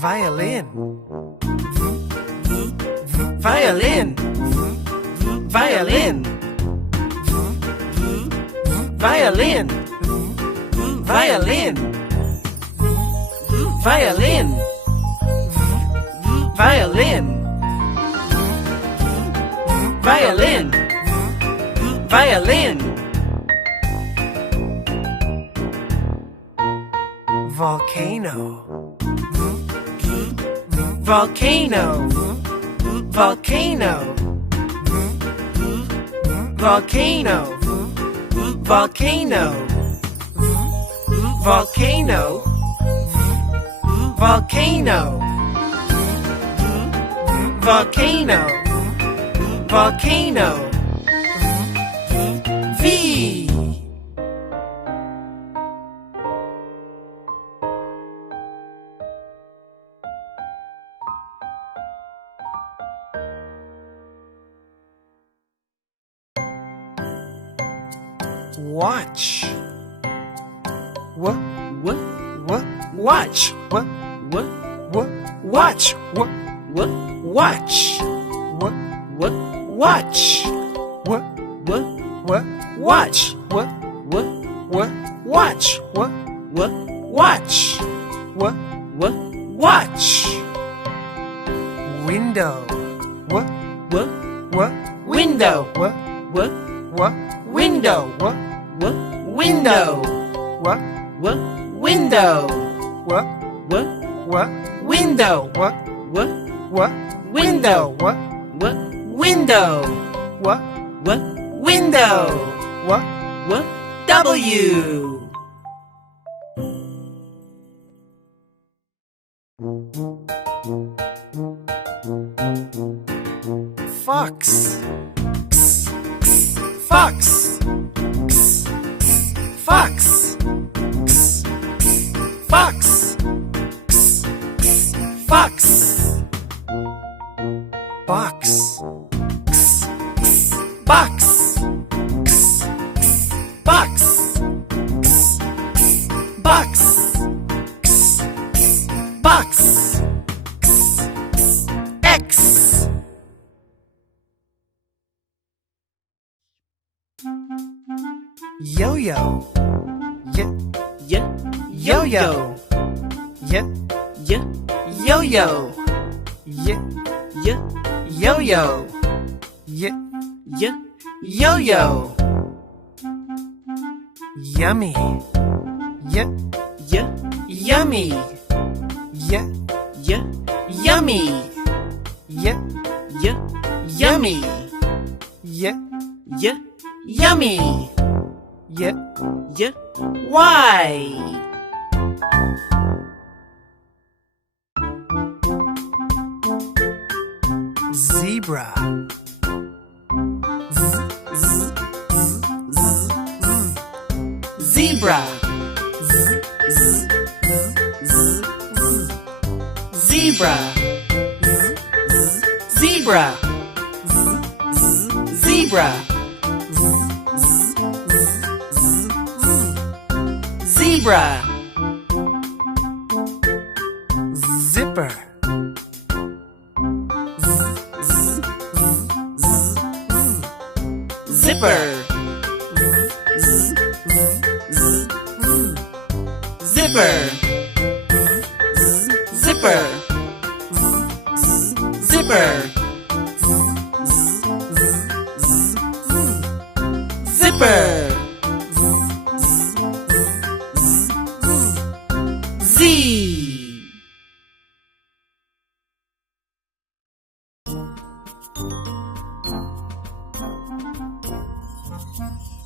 Violin. Violin. Violin. Violin. Violin. Violin. Violin. Violin. Violin. Volcano. Volcano. Volcano. Volcano. Volcano. Volcano. Volcano. Volcano. Volcano. V. Watch. What? Watch. What? Watch. What? Watch. What? Watch. What? Watch. What? Watch. What? Watch. What? Watch. Window. What? Window. What? Window. What? Window. What? Window. What? Window. What? Window. What? Window. What? Window. What? W. Fox. Fox. Fox. Fox. Fox. Box. Box. Box. Box. Box. X. Yo-yo. Yo-yo. Yo-yo. Yo-yo. Yo-yo. Yummy. Yummy. Yummy. Yummy. Yummy. Why? Zebra. Zebra. Zebra. Zebra. Zebra. Zebra. Zipper. Zipper. Zipper. Zipper. Zipper. Zipper. Z.